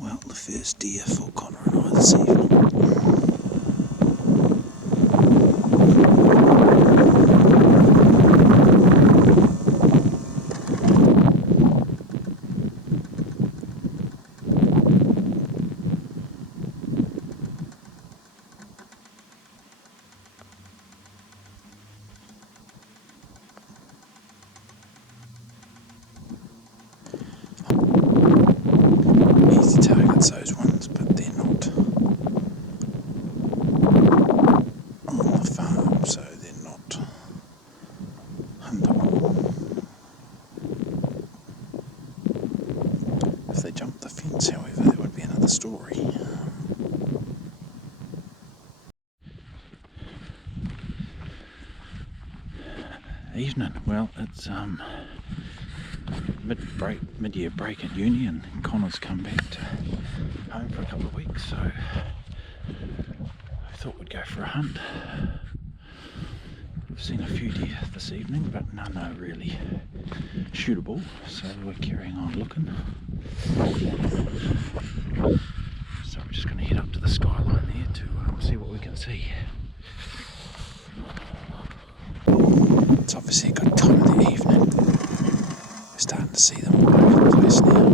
Well, the first deer for Connor and I this evening. Easy targets, those ones, but they're not on the farm, so they're not huntable. If they jumped the fence, however, that would be another story. Evening. Well, it's mid-year break at uni, and Connor's come back to home for a couple of weeks, so I thought we'd go for a hunt. We've seen a few deer this evening, but none are really shootable, so we're carrying on looking. So we're just going to head up to the skyline there to see what we can see. It's obviously a good time of the evening. We're starting to see them all over the place now.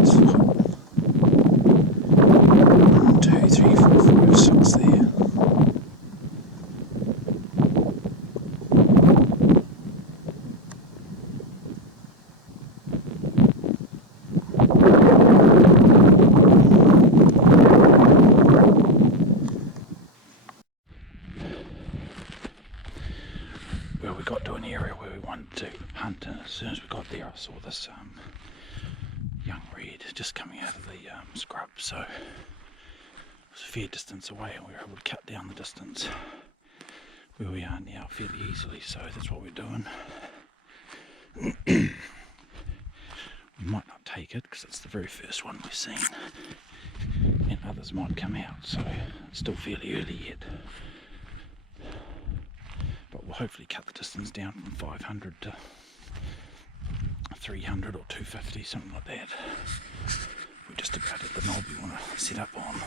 It's 1, 2, 3, 4, 5, 6 there. Well, we got to an area where we wanted to hunt, and as soon as we got there I saw this young red just coming out of the scrub, so it was a fair distance away and we were able to cut down the distance where we are now fairly easily, so that's what we're doing. We might not take it because it's the very first one we've seen, and others might come out, so it's still fairly early yet. But we'll hopefully cut the distance down from 500 to 300 or 250, something like that. We're just about at the knob we want to set up on.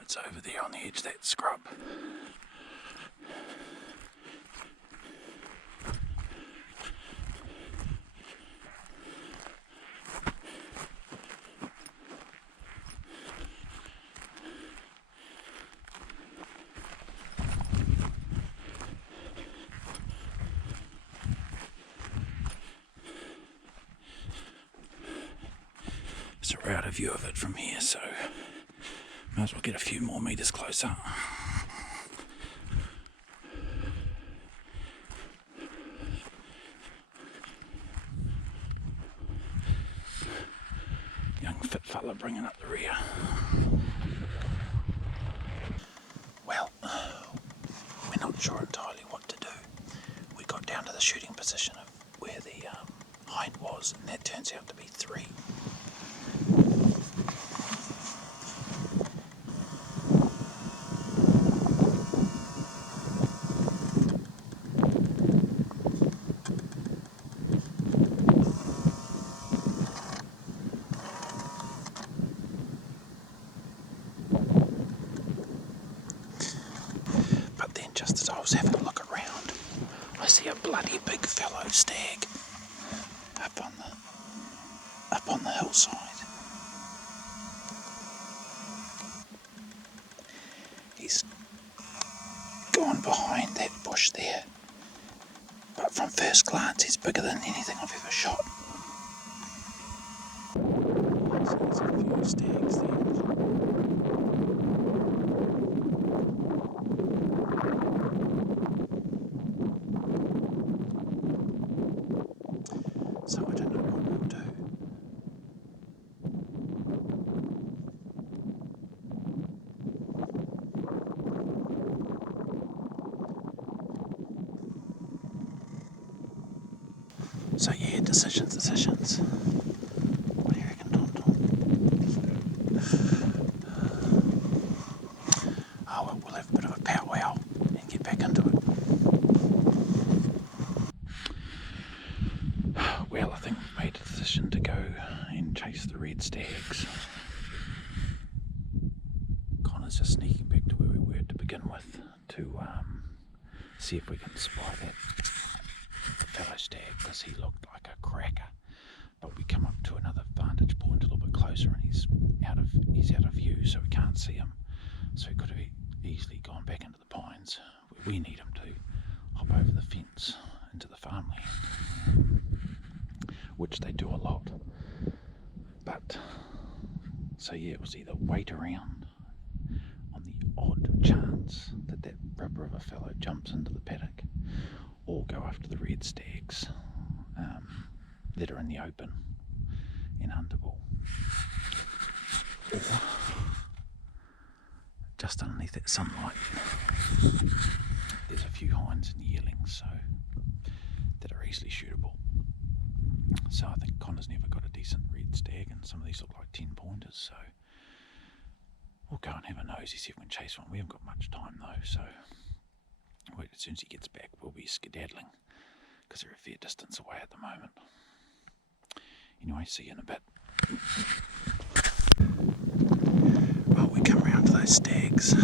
It's over there on the edge of that scrub. It's a router view of it from here, so might as well get a few more metres closer. Young fit fella bringing up the rear. Well, we're not sure entirely what to do. We got down to the shooting position of where the hind was, and that turns out to be 3. But then, just as I was having a look around, I see a bloody big fellow stag up on the hillside. He's gone behind that bush there, but from first glance he's bigger than anything I've ever shot. So there's a few stags there. So I don't know what we'll do. So yeah, decisions. What do you reckon, Don? Oh well, we'll have a bit of a powwow and get back into it. Well, I think we've made a decision to go and chase the red stags. Connor's just sneaking back to where we were to begin with to see if we can spot that fellow stag, because he looked like a cracker. But we come up to another vantage point a little bit closer, and he's out of view, so we can't see him. So he could have easily gone back into the pines where we need him to hop over the fence into the farmland, which they do a lot. But so yeah, it was either wait around on the odd chance that that ripper of a fellow jumps into the paddock, or go after the red stags that are in the open in huntable, or just underneath that sunlight there's a few hinds and yearlings so that are easily shootable. So I think Connor's never got a decent red stag, and some of these look like 10 pointers, so we'll go and have a nosy, see if we can chase one. We haven't got much time though, so as soon as he gets back we'll be skedaddling, because they're a fair distance away at the moment. Anyway, see you in a bit. Well, we come round to those stags.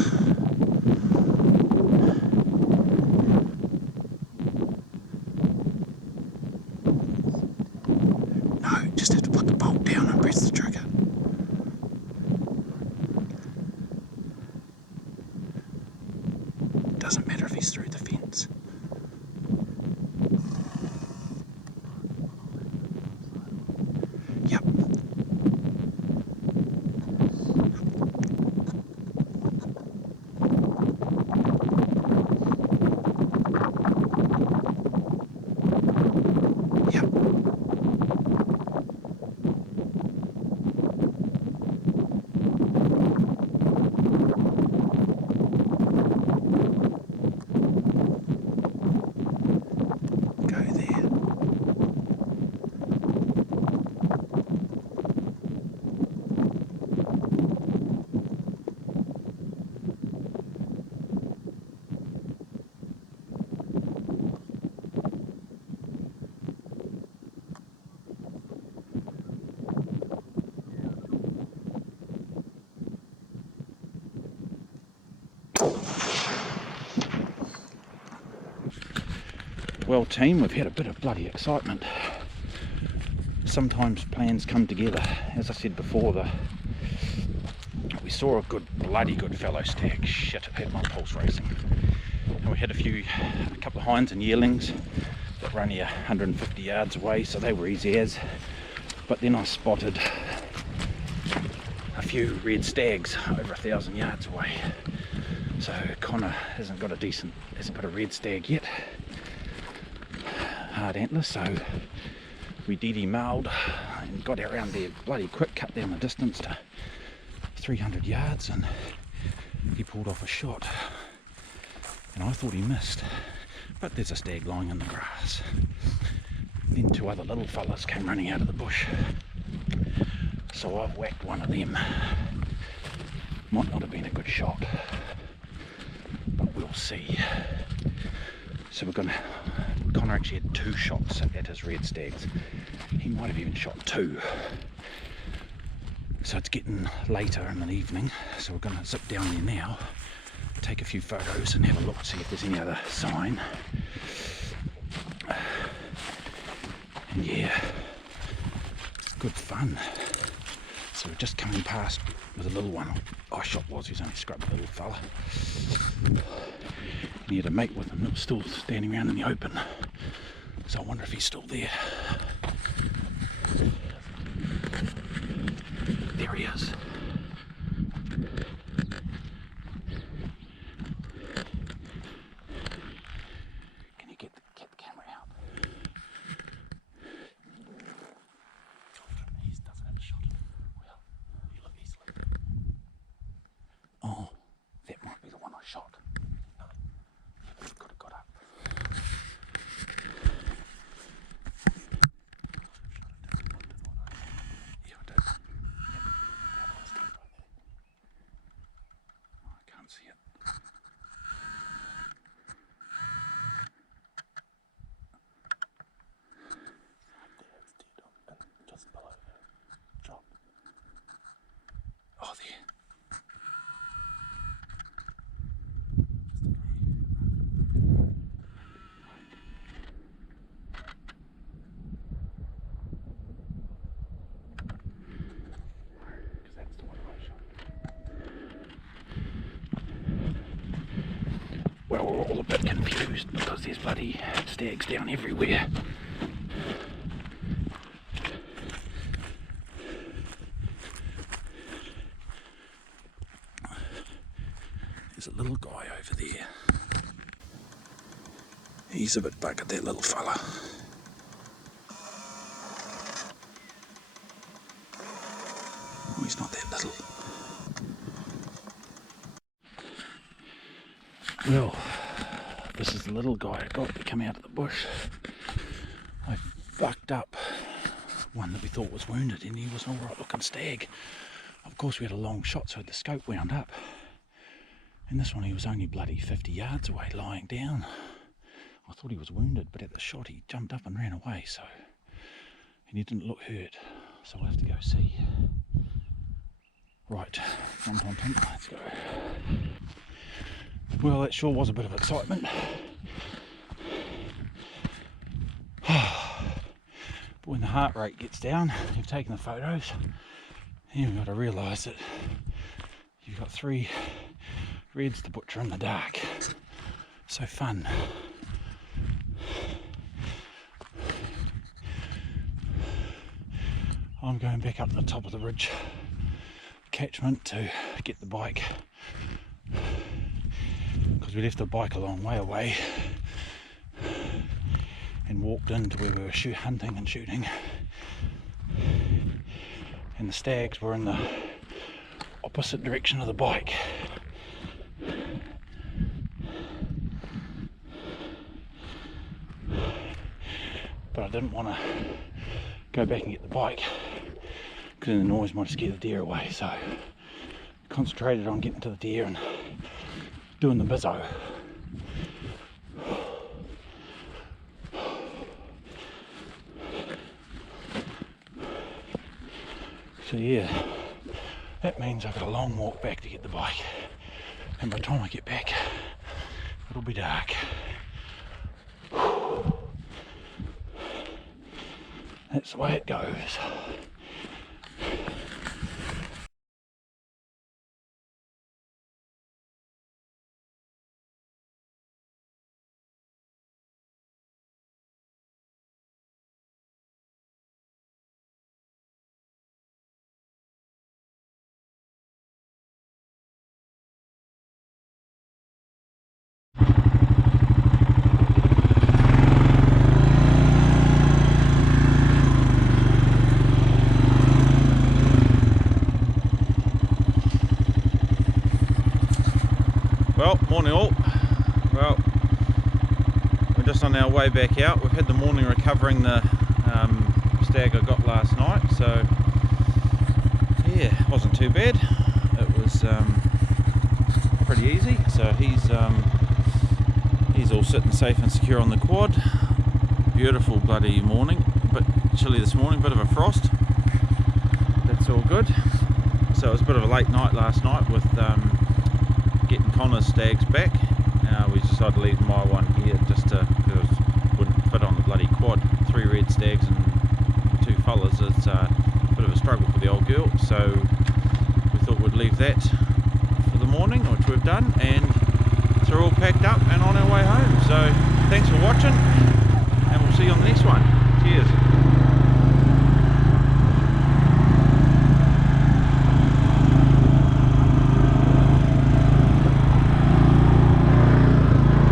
No, just have to put the bolt down and press the trigger. Doesn't matter if he's through the fence. Yep. Yep. Go there. Well team, we've had a bit of bloody excitement. Sometimes plans come together. As I said before, we saw a bloody good fellow stag. Shit, it had my pulse racing. And we had a couple of hinds and yearlings that were only 150 yards away, so they were easy as. But then I spotted a few red stags over 1,000 yards away. So Connor hasn't got a red stag yet. Hard antler, so we DD-mailed and got around there bloody quick, cut down the distance to 300 yards, and he pulled off a shot, and I thought he missed, but there's a stag lying in the grass. Then two other little fellas came running out of the bush, so I've whacked one of them. Might not have been a good shot, but we'll see. So Connor actually had 2 shots at his red stags. He might have even shot 2. So it's getting later in the evening, so we're going to zip down there now, take a few photos and have a look, see if there's any other sign. And yeah, good fun. So we're just coming past with a little one. I shot was, he was only scrubbed, a little fella. And he had a mate with him that was still standing around in the open. So I wonder if he's still there. There he is. Can you get the camera out? He doesn't have a shot. Well, you look easily. Oh, that might be the one I shot. Could have got up. well, we're all a bit confused because there's bloody stags down everywhere. There's a little guy over there. He's a bit buggered, that little fella. Oh, he's not that little. Well, this is the little guy I got to come out of the bush. I fucked up one that we thought was wounded, and he was an alright looking stag. Of course we had a long shot, so the scope wound up. And this one, he was only bloody 50 yards away, lying down. I thought he was wounded, but at the shot he jumped up and ran away, so... And he didn't look hurt, so we'll have to go see. Right, let's go. Well, that sure was a bit of excitement. But when the heart rate gets down, you've taken the photos, you've got to realise that you've got 3 reds to butcher in the dark. So fun. I'm going back up to the top of the ridge catchment to get the bike, because we left the bike a long way away and walked into where we were hunting and shooting, and the stags were in the opposite direction of the bike. But I didn't want to go back and get the bike because the noise might scare the deer away, so concentrated on getting to the deer and doing the bizzo. So yeah, that means I've got a long walk back to get the bike, and by the time I get back it'll be dark. That's the way it goes. Well, morning all. Well, we're just on our way back out. We've had the morning recovering the stag I got last night, so yeah, it wasn't too bad. It was pretty easy. So he's all sitting safe and secure on the quad. Beautiful bloody morning. A bit chilly this morning, bit of a frost. That's all good. So it was a bit of a late night last night with getting Connor's stags back. We decided to leave my one here just because it wouldn't fit on the bloody quad. 3 red stags and 2 fellas. It's a bit of a struggle for the old girl, so we thought we'd leave that for the morning, which we've done, and so we're all packed up and on our way home. So thanks for watching.